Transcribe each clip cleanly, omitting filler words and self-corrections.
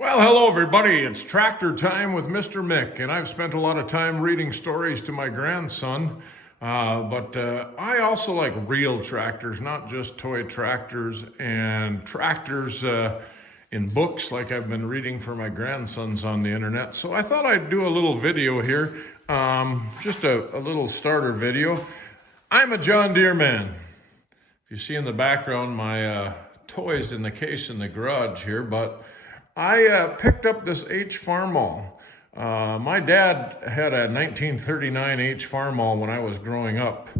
Well, hello everybody. It's tractor time with Mr. Mick, and I've spent a lot of time reading stories to my grandson. But I also like real tractors, not just toy tractors and tractors in books like I've been reading for my grandsons on the internet. So I thought I'd do a little video here, just a little starter video. I'm a John Deere man. If you see in the background my toys in the case in the garage here, but I picked up this H Farmall. My dad had a 1939 H Farmall when I was growing up.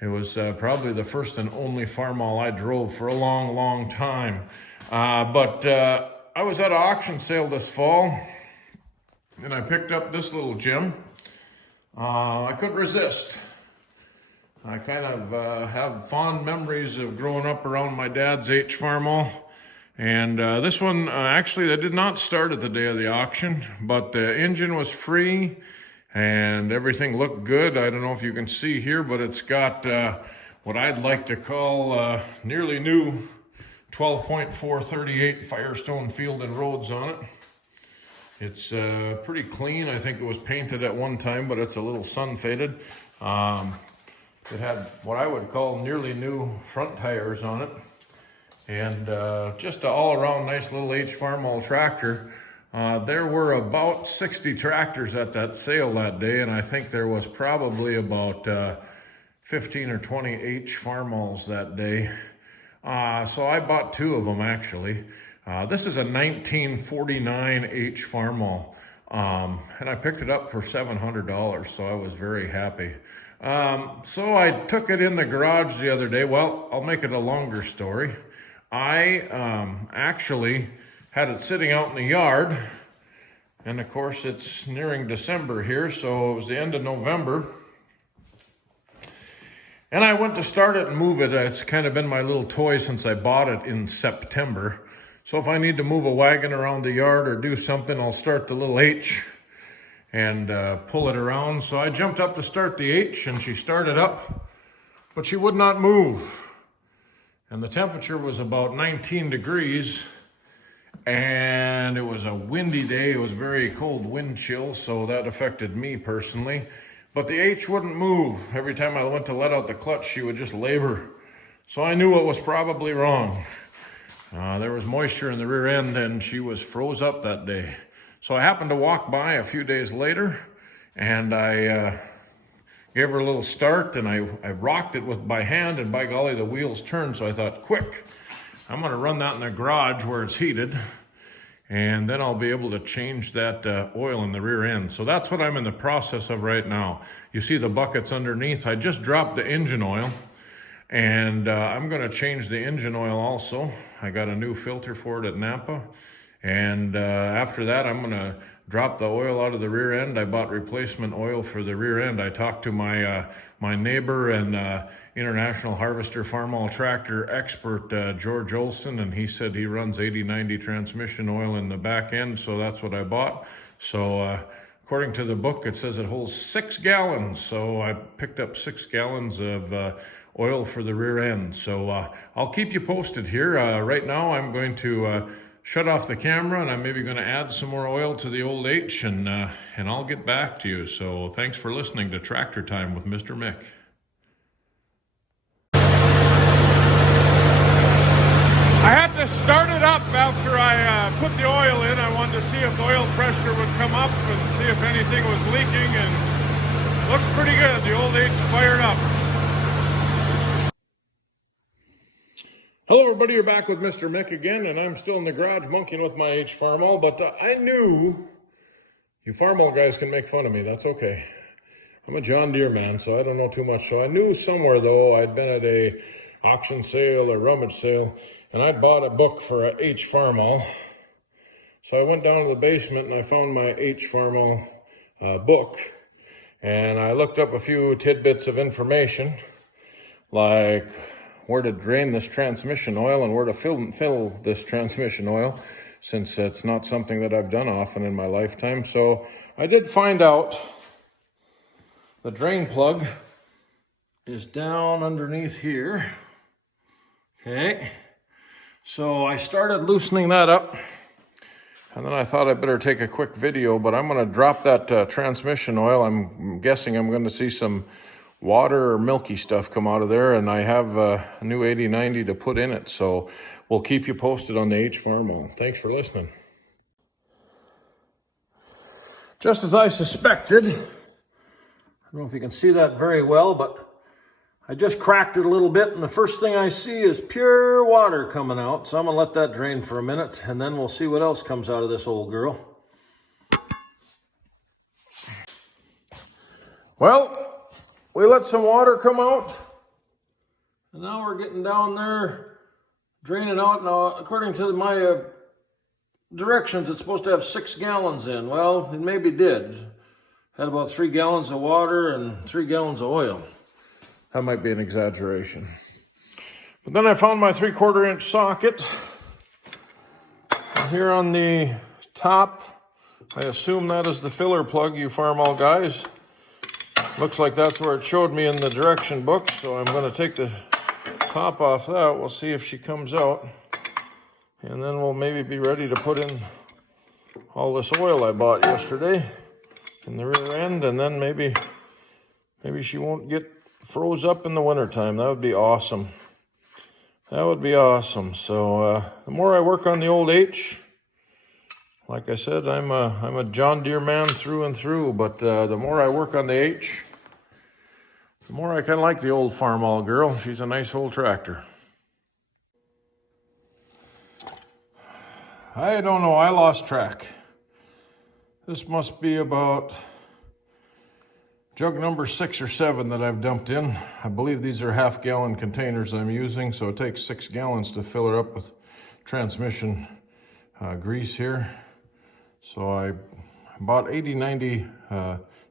It was probably the first and only Farmall I drove for a long, long time. But I was at an auction sale this fall, and I picked up this little gem. I couldn't resist. I kind of have fond memories of growing up around my dad's H Farmall. And this one, actually, they did not start at the day of the auction, but the engine was free and everything looked good. I don't know if you can see here, but it's got what I'd like to call nearly new 12.438 Firestone Field and Roads on it. It's pretty clean. I think it was painted at one time, but it's a little sun faded. It had what I would call nearly new front tires on it. And just an all-around nice little H Farmall tractor. There were about 60 tractors at that sale that day, and I think there was probably about 15 or 20 H Farmalls that day. So I bought two of them, actually. This is a 1949 H Farmall, and I picked it up for $700, so I was very happy. So I took it in the garage the other day. Well, I'll make it a longer story. I actually had it sitting out in the yard, and of course it's nearing December here, so it was the end of November. And I went to start it and move it. It's kind of been my little toy since I bought it in September. So if I need to move a wagon around the yard or do something, I'll start the little H and pull it around. So I jumped up to start the H, and she started up, but she would not move. And the temperature was about 19 degrees, and it was a windy day. It was very cold wind chill, so that affected me personally. But the H wouldn't move. Every time I went to let out the clutch, she would just labor. So I knew what was probably wrong. There was moisture in the rear end, and she was froze up that day. So I happened to walk by a few days later, and I gave her a little start, and I rocked it by hand, and by golly, the wheels turned. So I thought, quick, I'm going to run that in the garage where it's heated, and then I'll be able to change that oil in the rear end. So that's what I'm in the process of right now. You see the buckets underneath. I just dropped the engine oil, and I'm going to change the engine oil also. I got a new filter for it at Napa. And after that, I'm going to drop the oil out of the rear end. I bought replacement oil for the rear end. I talked to my neighbor and International Harvester Farmall tractor expert, George Olson, and he said he runs 80-90 transmission oil in the back end, so that's what I bought. So according to the book, it says it holds 6 gallons, so I picked up 6 gallons of oil for the rear end. So I'll keep you posted here. Right now, I'm going to shut off the camera, and I'm maybe going to add some more oil to the old H, and I'll get back to you. So thanks for listening to Tractor Time with Mr. Mick. I had to start it up after I put the oil in. I wanted to see if the oil pressure would come up and see if anything was leaking, and looks pretty good. The old H fired up. Hello everybody, you're back with Mr. Mick again, and I'm still in the garage monkeying with my H Farmall, but I knew you Farmall guys can make fun of me. That's okay. I'm a John Deere man, so I don't know too much. So I knew somewhere, though, I'd been at a auction sale or rummage sale, and I'd bought a book for a H Farmall. So I went down to the basement and I found my H Farmall book, and I looked up a few tidbits of information, like where to drain this transmission oil and where to fill this transmission oil, since it's not something that I've done often in my lifetime. So I did find out the drain plug is down underneath here. Okay, so I started loosening that up. And then I thought I'd better take a quick video, but I'm going to drop that transmission oil. I'm guessing I'm going to see some water or milky stuff come out of there, and I have a new 8090 to put in it. So we'll keep you posted on the H Farmall. Thanks for listening. Just as I suspected, I don't know if you can see that very well, but I just cracked it a little bit, and the first thing I see is pure water coming out. So I'm gonna let that drain for a minute, and then we'll see what else comes out of this old girl. Well, we let some water come out, and now we're getting down there, draining out. Now, according to my directions, it's supposed to have 6 gallons in. Well, it maybe did. Had about 3 gallons of water and 3 gallons of oil. That might be an exaggeration. But then I found my 3/4 inch socket. Here on the top, I assume that is the filler plug, you Farmall guys. Looks like that's where it showed me in the direction book, so I'm going to take the top off that. We'll see if she comes out. And then we'll maybe be ready to put in all this oil I bought yesterday in the rear end, and then maybe she won't get froze up in the wintertime. That would be awesome. That would be awesome. So the more I work on the old H, like I said, I'm a John Deere man through and through, but the more I work on the H, the more I kind of like the old Farmall girl. She's a nice old tractor. I don't know, I lost track. This must be about jug number 6 or 7 that I've dumped in. I believe these are half-gallon containers I'm using, so it takes 6 gallons to fill her up with transmission grease here. So I bought 8090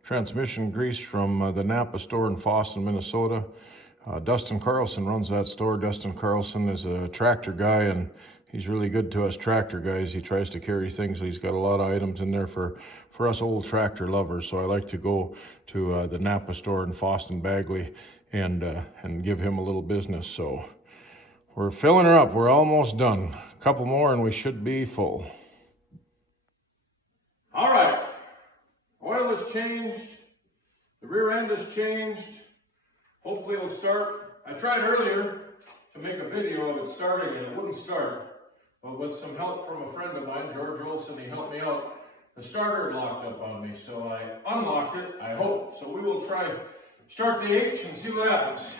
transmission grease from the Napa store in Fosston, Minnesota. Dustin Carlson runs that store. Dustin Carlson is a tractor guy, and he's really good to us tractor guys. He tries to carry things. He's got a lot of items in there for us old tractor lovers. So I like to go to the Napa store in Fosston, Bagley, and give him a little business. So we're filling her up. We're almost done. A couple more and we should be full. All right. Oil is changed. The rear end is changed. Hopefully it'll start. I tried earlier to make a video of it starting and it wouldn't start. But with some help from a friend of mine, George Olson, he helped me out. The starter had locked up on me, so I unlocked it, I hope. So we will try start the H and see what happens.